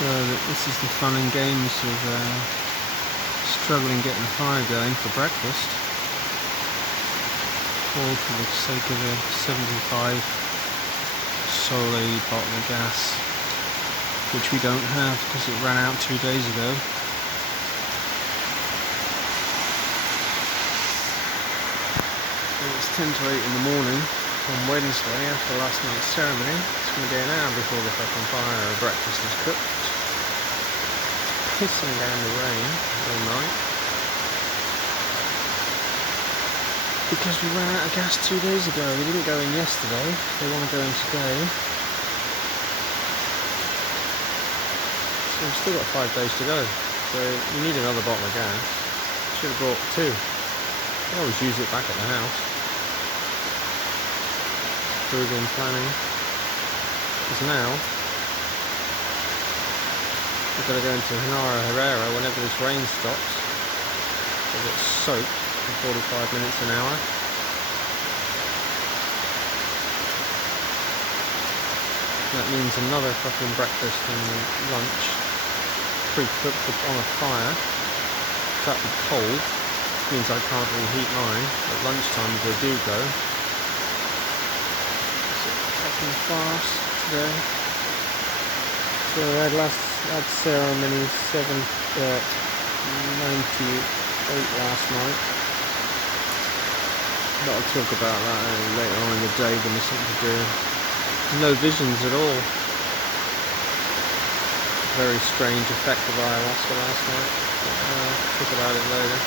So this is the fun and games of struggling getting the fire going for breakfast, all for the sake of a 75 Sole bottle of gas, which we don't have because it ran out 2 days ago. And it's 10 to 8 in the morning on Wednesday after last night's ceremony. It's going to be an hour before the fucking fire or breakfast is cooked. Pissing down the rain all night because we ran out of gas 2 days ago. We didn't go in yesterday. They want to go in today. So we've still got 5 days to go. So we need another bottle of gas. Should have brought 2. I always use it back at the house. Brilliant planning. Because now we've got to go into Hanara Herrera whenever this rain stops. We'll get soaked for 45 minutes an hour. That means another fucking breakfast and lunch pre-cooked on a fire. That'll be cold. Means I can't reheat mine at lunchtime if they do go. Fucking fast today. So I had ceremony 98 last night. But I'll talk about that later on in the day when there's something to do. No visions at all. Very strange effect of ayahuasca last night. Talk about it later.